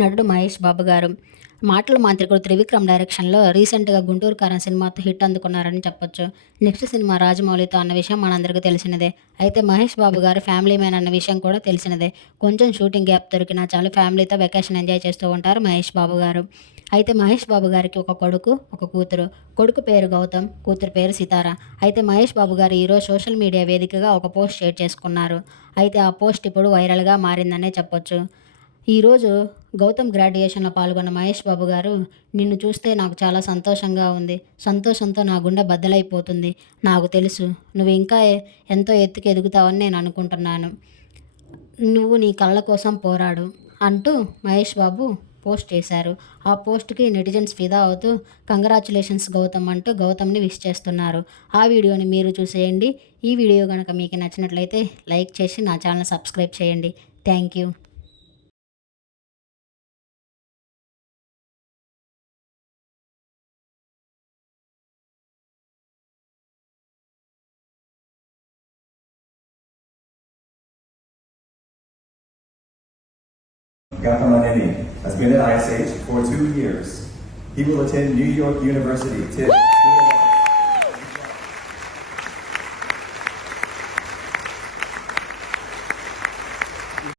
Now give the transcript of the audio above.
నటుడు మహేష్ బాబు గారు. మాటల మాంత్రికుడు త్రివిక్రమ్ డైరెక్షన్లో రీసెంట్గా గుంటూరు కారం సినిమాతో హిట్ అందుకున్నారని చెప్పొచ్చు. నెక్స్ట్ సినిమా రాజమౌళితో అన్న విషయం మనందరికీ తెలిసినదే. అయితే మహేష్ బాబు గారు ఫ్యామిలీ మ్యాన్ అన్న విషయం కూడా తెలిసినదే. కొంచెం షూటింగ్ గ్యాప్ దొరికినా చాలు ఫ్యామిలీతో వెకేషన్ ఎంజాయ్ చేస్తూ ఉంటారు మహేష్ బాబు గారు. అయితే మహేష్ బాబు గారికి ఒక కొడుకు ఒక కూతురు. కొడుకు పేరు గౌతమ్ కూతురు పేరు సితార. అయితే మహేష్ బాబు గారు ఈరోజు సోషల్ మీడియా వేదికగా ఒక పోస్ట్ షేర్ చేసుకున్నారు. అయితే ఆ పోస్ట్ ఇప్పుడు వైరల్గా మారిందనే చెప్పొచ్చు. ఈరోజు గౌతమ్ గ్రాడ్యుయేషన్లో పాల్గొన్న మహేష్ బాబు గారు నిన్ను చూస్తే నాకు చాలా సంతోషంగా ఉంది. సంతోషంతో నా గుండె బద్దలైపోతుంది. నాకు తెలుసు నువ్వు ఇంకా ఎంతో ఎత్తుకు ఎదుగుతావని నేను అనుకుంటున్నాను. నువ్వు నీ కళ్ళ కోసం పోరాడు అంటూ మహేష్ బాబు పోస్ట్ చేశారు. ఆ పోస్ట్కి నెటిజన్స్ ఫిదా అవుతూ కంగ్రాచులేషన్స్ గౌతమ్ అంటూ గౌతమ్ని విష్ చేస్తున్నారు. ఆ వీడియోని మీరు చూసేయండి. ఈ వీడియో కనుక మీకు నచ్చినట్లయితే లైక్ చేసి నా ఛానల్ సబ్స్క్రైబ్ చేయండి. Thank you. Gautam Aneni has been at ISH for two years. He will attend New York University